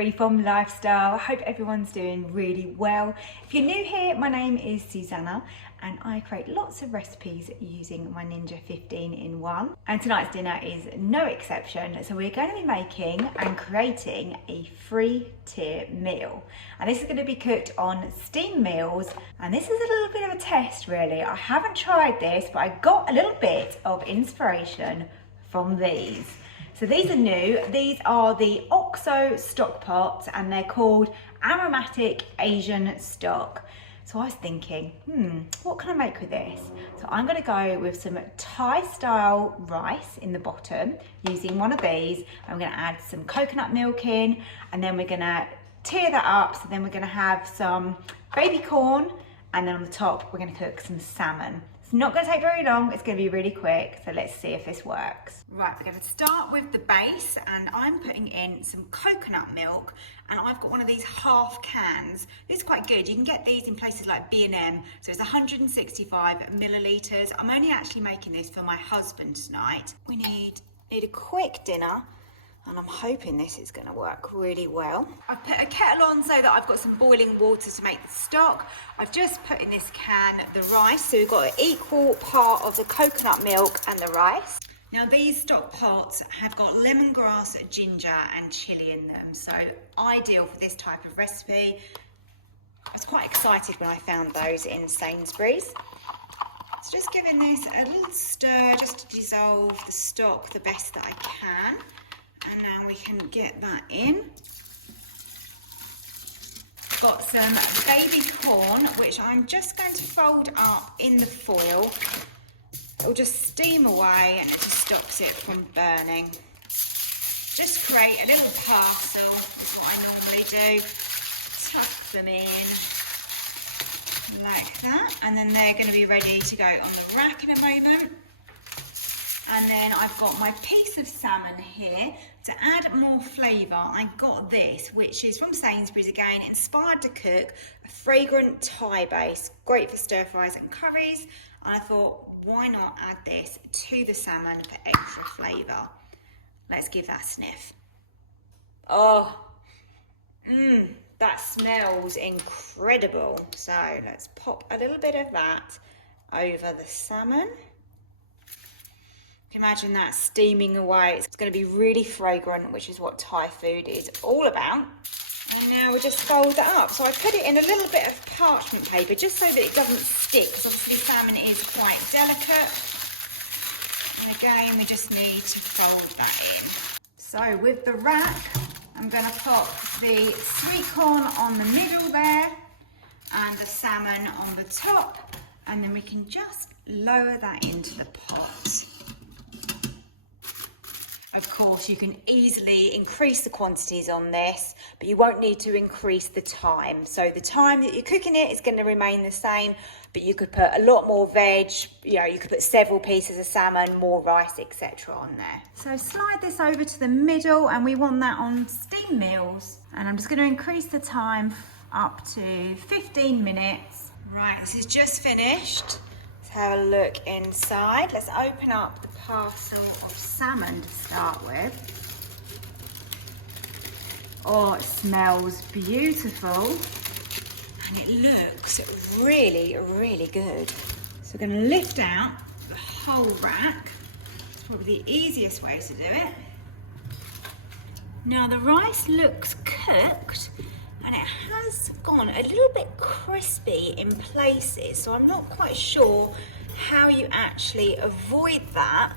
freeform lifestyle. I hope everyone's doing really well. If you're new here, my name is Susanna and I create lots of recipes using my Ninja 15-in-1. And tonight's dinner is no exception. So we're going to be making and creating a 3-tier meal. And this is going to be cooked on steam meals. And this is a little bit of a test really. I haven't tried this, but I got a little bit of inspiration from these. So these are new. These are the OXO stock pots and they're called aromatic Asian stock. So I was thinking, what can I make with this? So I'm gonna go with some Thai style rice in the bottom using one of these. I'm gonna add some coconut milk in and then we're gonna tear that up. So then we're gonna have some baby corn and then on the top, we're gonna cook some salmon. It's not going to take very long, it's going to be really quick, so let's see if this works. Right, we're going to start with the base and I'm putting in some coconut milk and I've got one of these half cans. This is quite good, you can get these in places like B&M, so it's 165 millilitres. I'm only actually making this for my husband tonight. We need a quick dinner and I'm hoping this is going to work really well. I've put a kettle on so that I've got some boiling water to make the stock. I've just put in this can the rice, so we've got an equal part of the coconut milk and the rice. Now these stock pots have got lemongrass, ginger and chilli in them, so ideal for this type of recipe. I was quite excited when I found those in Sainsbury's. So just giving this a little stir just to dissolve the stock the best that I can. And now we can get that in. Got some baby corn, which I'm just going to fold up in the foil. It'll just steam away and it just stops it from burning. Just create a little parcel, is what I normally do. Tuck them in like that. And then they're going to be ready to go on the rack in a moment. And then I've got my piece of salmon here. To add more flavour, I got this, which is from Sainsbury's again, inspired to cook, a fragrant Thai base, great for stir fries and curries. And I thought, why not add this to the salmon for extra flavour? Let's give that a sniff. Oh, that smells incredible. So let's pop a little bit of that over the salmon. Imagine that steaming away. It's going to be really fragrant, which is what Thai food is all about. And now we just fold that up. So I put it in a little bit of parchment paper just so that it doesn't stick, because obviously salmon is quite delicate. And again, we just need to fold that in. So with the rack, I'm going to pop the sweet corn on the middle there and the salmon on the top. And then we can just lower that into the pot. Of course, you can easily increase the quantities on this, but you won't need to increase the time. So the time that you're cooking it is going to remain the same, but you could put a lot more veg, you could put several pieces of salmon, more rice, etc. on there. So slide this over to the middle and we want that on steam meals. And I'm just going to increase the time up to 15 minutes. Right, this is just finished. Have a look inside. Let's open up the parcel of salmon to start with. Oh, it smells beautiful. And it looks really, really good. So we're going to lift out the whole rack. It's probably the easiest way to do it. Now the rice looks cooked. And it has gone a little bit crispy in places, so I'm not quite sure how you actually avoid that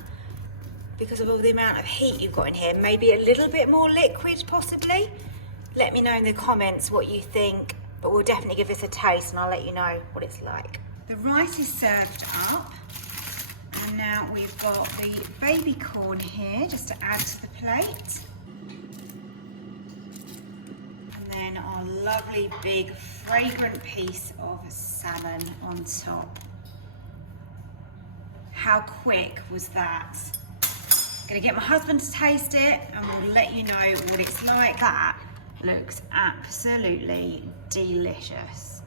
because of all the amount of heat you've got in here. Maybe a little bit more liquid, possibly. Let me know in the comments what you think, but we'll definitely give this a taste and I'll let you know what it's like. The rice is served up, and now we've got the baby corn here just to add to the plate. Then our lovely big fragrant piece of salmon on top. How quick was that? I'm gonna get my husband to taste it and we'll let you know what it's like. That looks absolutely delicious.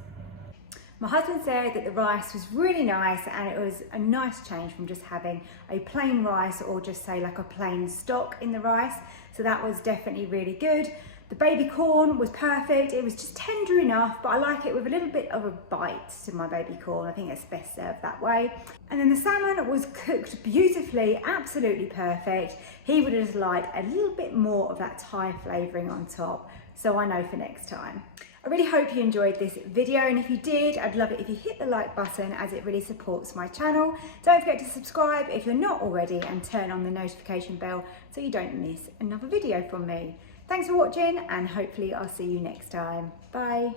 My husband said that the rice was really nice and it was a nice change from just having a plain rice or just say like a plain stock in the rice. So that was definitely really good. The baby corn was perfect. It was just tender enough, but I like it with a little bit of a bite to my baby corn. I think it's best served that way. And then the salmon was cooked beautifully, absolutely perfect. He would have liked a little bit more of that Thai flavouring on top, so I know for next time. I really hope you enjoyed this video, and if you did, I'd love it if you hit the like button, as it really supports my channel. Don't forget to subscribe if you're not already, and turn on the notification bell so you don't miss another video from me. Thanks for watching, and hopefully I'll see you next time. Bye.